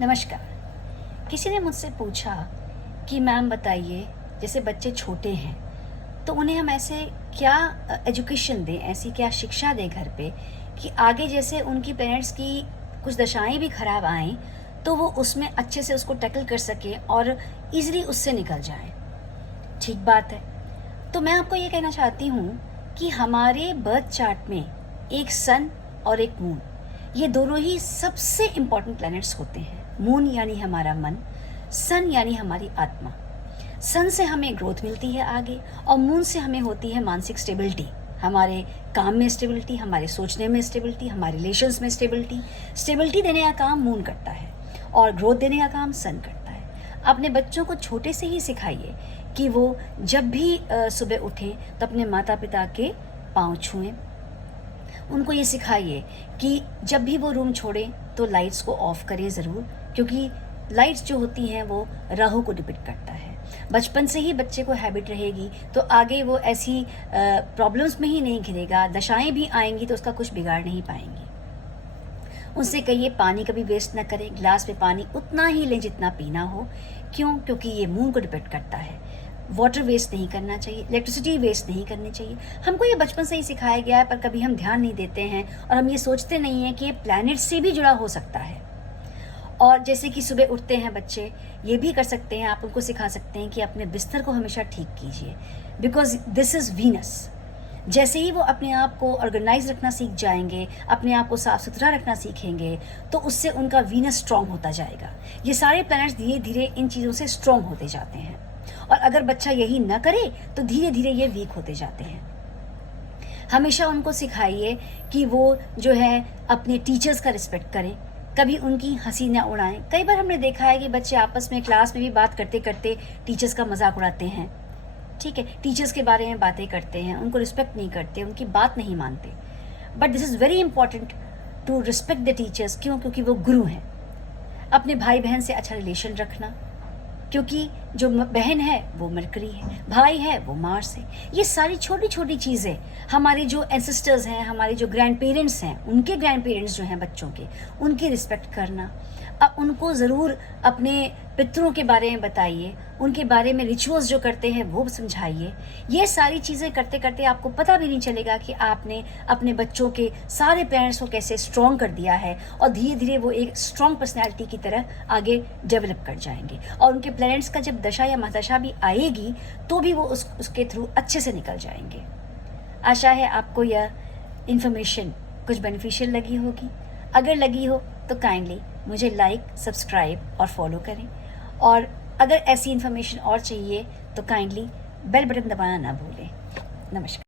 नमस्कार। किसी ने मुझसे पूछा कि मैम बताइए, जैसे बच्चे छोटे हैं तो उन्हें हम ऐसे क्या एजुकेशन दें, ऐसी क्या शिक्षा दें घर पे कि आगे जैसे उनकी पेरेंट्स की कुछ दशाएं भी खराब आएं तो वो उसमें अच्छे से उसको टैकल कर सकें और इजीली उससे निकल जाएं। ठीक बात है। तो मैं आपको ये कहना चाहती हूँ कि हमारे बर्थ चार्ट में एक सन और एक मून, ये दोनों ही सबसे इम्पॉर्टेंट प्लैनेट्स होते हैं। मून यानी हमारा मन, सन यानी हमारी आत्मा। सन से हमें ग्रोथ मिलती है आगे, और मून से हमें होती है मानसिक स्टेबिलिटी, हमारे काम में स्टेबिलिटी, हमारे सोचने में स्टेबिलिटी, हमारे रिलेशंस में स्टेबिलिटी। स्टेबिलिटी देने का काम मून करता है और ग्रोथ देने का काम सन करता है। अपने बच्चों को छोटे से ही सिखाइए कि वो जब भी सुबह उठें तो अपने माता पिता के पाँव छुएं। उनको ये सिखाइए कि जब भी वो रूम छोड़ें तो लाइट्स को ऑफ करें ज़रूर, क्योंकि लाइट्स जो होती हैं वो राहु को डिपिक्ट करता है। बचपन से ही बच्चे को हैबिट रहेगी तो आगे वो ऐसी प्रॉब्लम्स में ही नहीं घिरेगा। दशाएं भी आएंगी तो उसका कुछ बिगाड़ नहीं पाएंगी। उनसे कहिए पानी कभी वेस्ट ना करें, गिलास में पानी उतना ही लें जितना पीना हो। क्यों? क्योंकि ये मून को डिपेंड करता है। वाटर वेस्ट नहीं करना चाहिए, इलेक्ट्रिसिटी वेस्ट नहीं करनी चाहिए। हमको ये बचपन से ही सिखाया गया है, पर कभी हम ध्यान नहीं देते हैं और हम ये सोचते नहीं हैं कि ये प्लैनेट से भी जुड़ा हो सकता है। और जैसे कि सुबह उठते हैं बच्चे, ये भी कर सकते हैं, आप उनको सिखा सकते हैं कि अपने बिस्तर को हमेशा ठीक कीजिए, बिकॉज दिस इज़ वीनस। जैसे ही वो अपने आप को ऑर्गेनाइज रखना सीख जाएंगे, अपने आप को साफ सुथरा रखना सीखेंगे, तो उससे उनका वीनस स्ट्रांग होता जाएगा। ये सारे प्लैनेट्स धीरे धीरे इन चीज़ों से स्ट्रांग होते जाते हैं, और अगर बच्चा यही न करे तो धीरे धीरे ये वीक होते जाते हैं। हमेशा उनको सिखाइए कि वो जो है अपने टीचर्स का रिस्पेक्ट करें, कभी उनकी हंसी न उड़ाएं। कई बार हमने देखा है कि बच्चे आपस में क्लास में भी बात करते करते टीचर्स का मजाक उड़ाते हैं। ठीक है, टीचर्स के बारे में बातें करते हैं, उनको रिस्पेक्ट नहीं करते, उनकी बात नहीं मानते। But this is very important to respect the teachers. क्यों? क्योंकि वो गुरु हैं। अपने भाई बहन से अच्छा रिलेशन रखना, क्योंकि जो बहन है वो मरकरी है, भाई है वो मार्स है। ये सारी छोटी छोटी चीज़ें हमारे जो एंसेस्टर्स हैं, हमारे जो ग्रैंड पेरेंट्स हैं, उनके ग्रैंड पेरेंट्स जो हैं बच्चों के, उनकी रिस्पेक्ट करना। अब उनको ज़रूर अपने पितरों के बारे में बताइए, उनके बारे में रिचुअल्स जो करते हैं वो समझाइए। ये सारी चीज़ें करते करते आपको पता भी नहीं चलेगा कि आपने अपने बच्चों के सारे पेरेंट्स को कैसे स्ट्रॉन्ग कर दिया है, और धीरे धीरे वो एक स्ट्रॉन्ग पर्सनैलिटी की तरह आगे डेवलप कर जाएंगे। और उनके पेरेंट्स का जब दशा या महादशा भी आएगी तो भी वो उसके थ्रू अच्छे से निकल जाएंगे। आशा है आपको यह इन्फॉर्मेशन कुछ बेनिफिशियल लगी होगी। अगर लगी हो तो काइंडली मुझे लाइक, सब्सक्राइब और फॉलो करें, और अगर ऐसी इन्फॉर्मेशन और चाहिए तो काइंडली बेल बटन दबाना ना भूलें। नमस्कार।